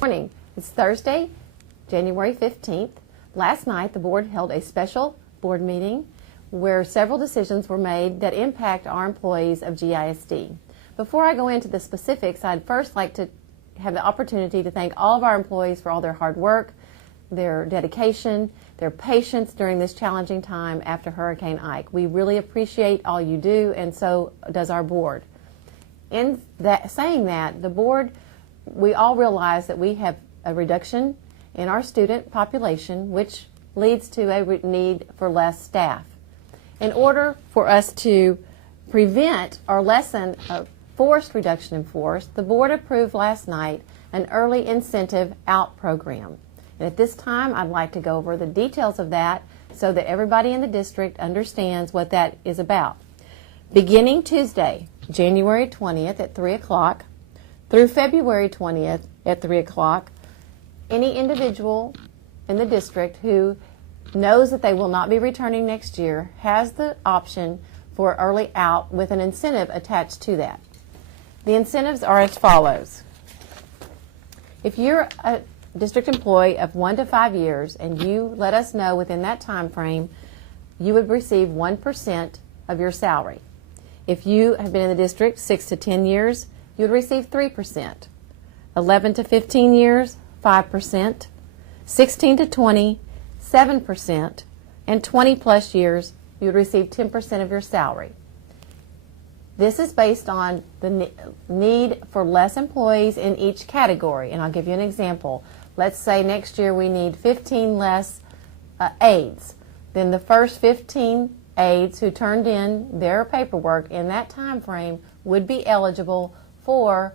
Morning. It's Thursday, January 15th. Last night, the board held a special board meeting where several decisions were made that impact our employees of GISD. Before I go into the specifics, I'd first like to have the opportunity to thank all of our employees for all their hard work, their dedication, their patience during this challenging time after Hurricane Ike. We really appreciate all you do, and so does our board. In saying that, the board, we all realize that we have a reduction in our student population, which leads to a need for less staff. In order for us to prevent or lessen a forced reduction in force, the board approved last night an early incentive out program. And at this time, I'd like to go over the details of that so that everybody in the district understands what that is about. Beginning Tuesday, January 20th at 3 o'clock, through February 20th at 3 o'clock, any individual in the district who knows that they will not be returning next year has the option for early out with an incentive attached to that. The incentives are as follows. If you're a district employee of 1 to 5 years and you let us know within that time frame, you would receive 1% of your salary. If you have been in the district 6 to 10 years, you would receive 3%. 11 to 15 years, 5%. 16 to 20, 7%. And 20 plus years, you would receive 10% of your salary. This is based on the need for less employees in each category. And I'll give you an example. Let's say next year we need 15 less aides. Then the first 15 aides who turned in their paperwork in that time frame would be eligible for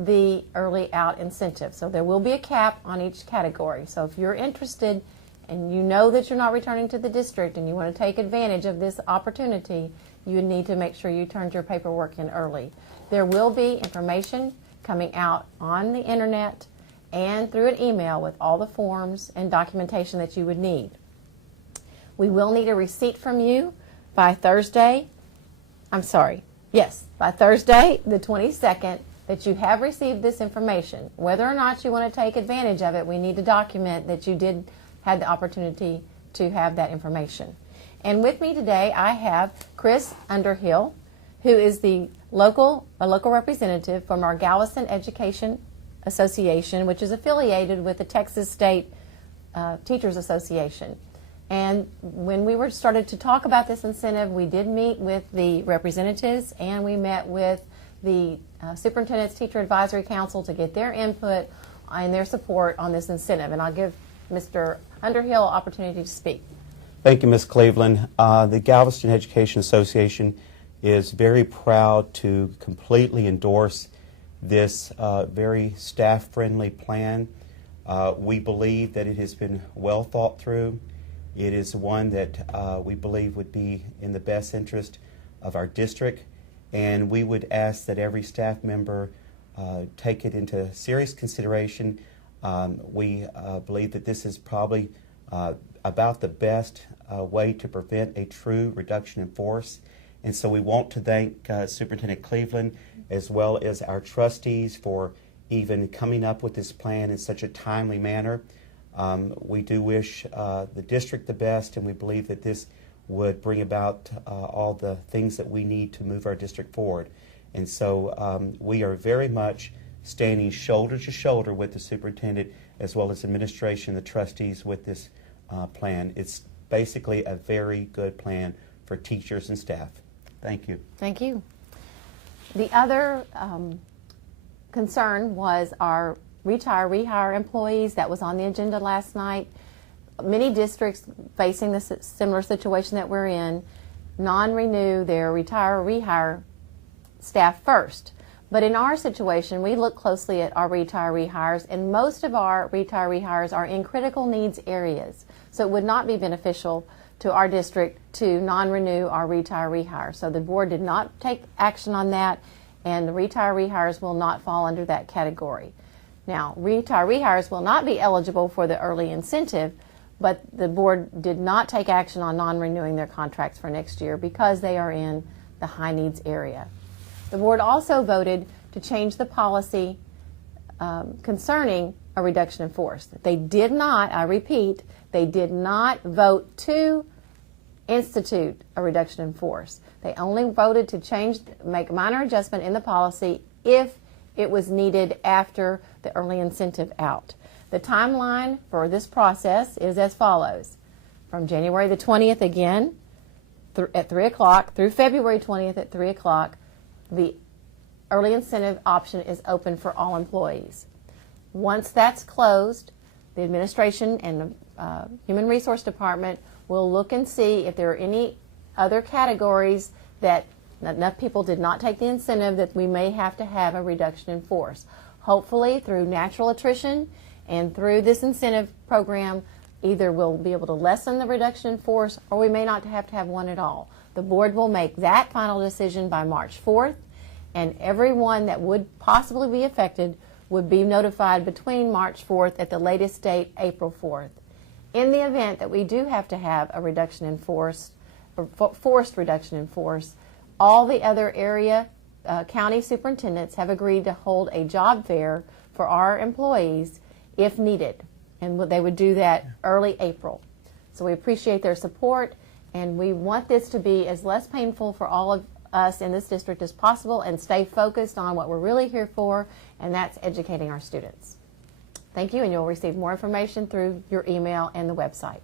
the early out incentive. So there will be a cap on each category. So if you're interested and you know that you're not returning to the district and you want to take advantage of this opportunity, you would need to make sure you turned your paperwork in early. There will be information coming out on the internet and through an email with all the forms and documentation that you would need. We will need a receipt from you by Thursday, by Thursday the 22nd, that you have received this information. Whether or not you want to take advantage of it, we need to document that you did have the opportunity to have that information. And with me today, I have Chris Underhill, who is the local representative from our Galveston Education Association, which is affiliated with the Texas State Teachers Association. And when we started to talk about this incentive, we did meet with the representatives and we met with the Superintendent's Teacher Advisory Council to get their input and their support on this incentive. And I'll give Mr. Underhill an opportunity to speak. Thank you, Ms. Cleveland. The Galveston Education Association is very proud to completely endorse this very staff-friendly plan. We believe that it has been well thought through. It is one that we believe would be in the best interest of our district, and we would ask that every staff member take it into serious consideration. We believe that this is probably about the best way to prevent a true reduction in force. And so we want to thank Superintendent Cleveland as well as our trustees for even coming up with this plan in such a timely manner. We do wish the district the best, and we believe that this would bring about all the things that we need to move our district forward. And so we are very much standing shoulder to shoulder with the superintendent as well as administration, the trustees with this plan. It's basically a very good plan for teachers and staff. Thank you. Thank you. The other concern was our retire-rehire employees. That was on the agenda last night. Many districts facing this similar situation that we're in non-renew their retire-rehire staff first. But in our situation, we look closely at our retire-rehires, and most of our retire-rehires are in critical needs areas. So it would not be beneficial to our district to non-renew our retire-rehire. So the board did not take action on that, and the retire-rehires will not fall under that category. Now, retire-rehires will not be eligible for the early incentive, but the board did not take action on non-renewing their contracts for next year because they are in the high needs area. The board also voted to change the policy concerning a reduction in force. They did not, I repeat, they did not vote to institute a reduction in force. They only voted to make a minor adjustment in the policy if it was needed after the early incentive out. The timeline for this process is as follows. From January the 20th again at 3 o'clock through February 20th at 3 o'clock, the early incentive option is open for all employees. Once that's closed, the administration and the Human Resource Department will look and see if there are any other categories that enough people did not take the incentive that we may have to have a reduction in force. Hopefully, through natural attrition and through this incentive program, either we'll be able to lessen the reduction in force or we may not have to have one at all. The board will make that final decision by March 4th, and everyone that would possibly be affected would be notified between March 4th at the latest date, April 4th. In the event that we do have to have a reduction in force, or forced reduction in force, all the other area county superintendents have agreed to hold a job fair for our employees if needed, and they would do that early April. So we appreciate their support, and we want this to be as less painful for all of us in this district as possible and stay focused on what we're really here for, and that's educating our students. Thank you, and you'll receive more information through your email and the website.